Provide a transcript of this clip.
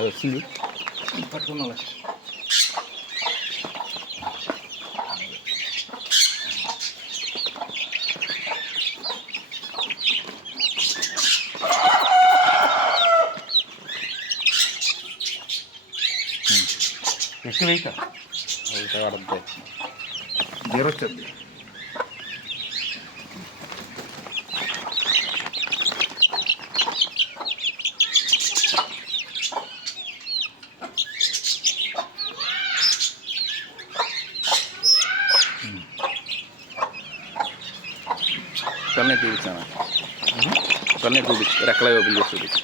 అది వస్తుంది పట్టుకున్నా ఎక్కువ వేయక పడద్దు జీరొచ్చింది. కన్నే చూపించాను కన్నే చూపించు రెక్కలా ఓపెన్ చేసి చూపించు